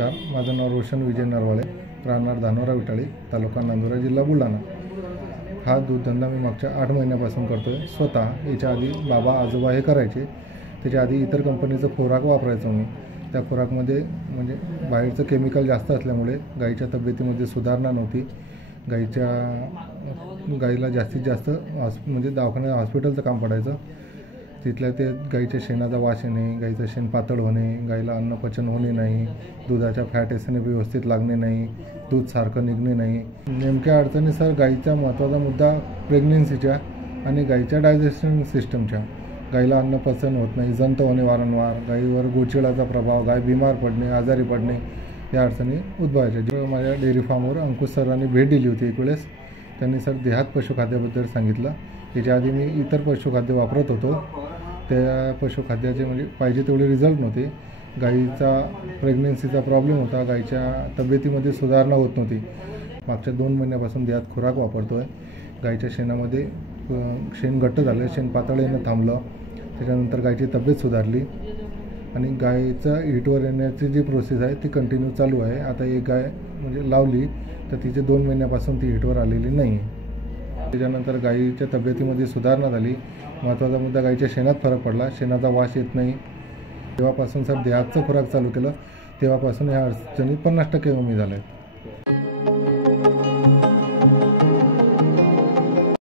नमस्कार, माझं नाव रोशन विजय नरवाळे, राहणार धानोरा विटाळी, तालुका नांदुरा, जिल्हा बुलढाणा। हा दूधधंदा मी मागच्या 8 महिन्यापासून करतो आहे स्वतः। याच्या आधी बाबा आजोबा हे करायचे। त्याच्या आधी इतर कंपनीचं खोराक वापरायचो मी। त्या खोराकमध्ये म्हणजे बाहेरचं केमिकल जास्त असल्यामुळे गाईच्या तब्येतीमध्ये सुधारणा नव्हती। गाईला जास्तीत जास्त म्हणजे दवाखान्यात हॉस्पिटलचं काम पडायचं। तिथल्या ते गाईच्या शेणाचा वास येणे, गाईचं शेण पातळ होणे, गाईला अन्नपचन होणे नाही, दुधाच्या फॅट एसने व्यवस्थित लागणे नाही, दूध सारखं निघणे नाही। नेमक्या अडचणी सर गाईचा महत्त्वाचा मुद्दा प्रेग्नन्सीच्या आणि गाईच्या डायजेशन सिस्टमच्या। गाईला अन्नपचन होत नाही, जंत होणे वारंवार, गाईवर गोचिडाचा प्रभाव, गाय बिमार पडणे, आजारी पडणे या अडचणी उद्भवायच्या। जेव्हा माझ्या डेअरी फार्मवर अंकुश सरांनी भेट दिली होती एक वेळेस, त्यांनी सर देहात पशुखाद्याबद्दल सांगितलं। त्याच्या आधी मी इतर पशुखाद्य वापरत होतो, त्या पशुखाद्याचे म्हणजे पाहिजे तेवढे रिझल्ट नव्हते। गाईचा प्रेग्नन्सीचा प्रॉब्लेम होता, गाईच्या तब्येतीमध्ये सुधारणा होत नव्हती। मागच्या 2 महिन्यापासून देहात खुराक वापरतो आहे। गाईच्या शेणामध्ये शेण घट्ट झालं, शेण पातळ येणं थांबलं, त्याच्यानंतर गाईची तब्येत सुधारली आणि गाईचा हीटवर येण्याची जी प्रोसेस आहे ती कंटिन्यू चालू आहे। आता एक गाय म्हणजे लावली तर तिचे 2 महिन्यापासून ती हीटवर आलेली नाही। त्याच्यानंतर गाईच्या तब्येतीमध्ये सुधारणा झाली। महत्त्वाचा मुद्दा गाईच्या शेणात फरक पडला, शेणाचा वास येत नाही। तेव्हापासून सर देहातचं खुराक चालू केलं, तेव्हापासून ह्या अडचणी 50% कमी झाल्या आहेत।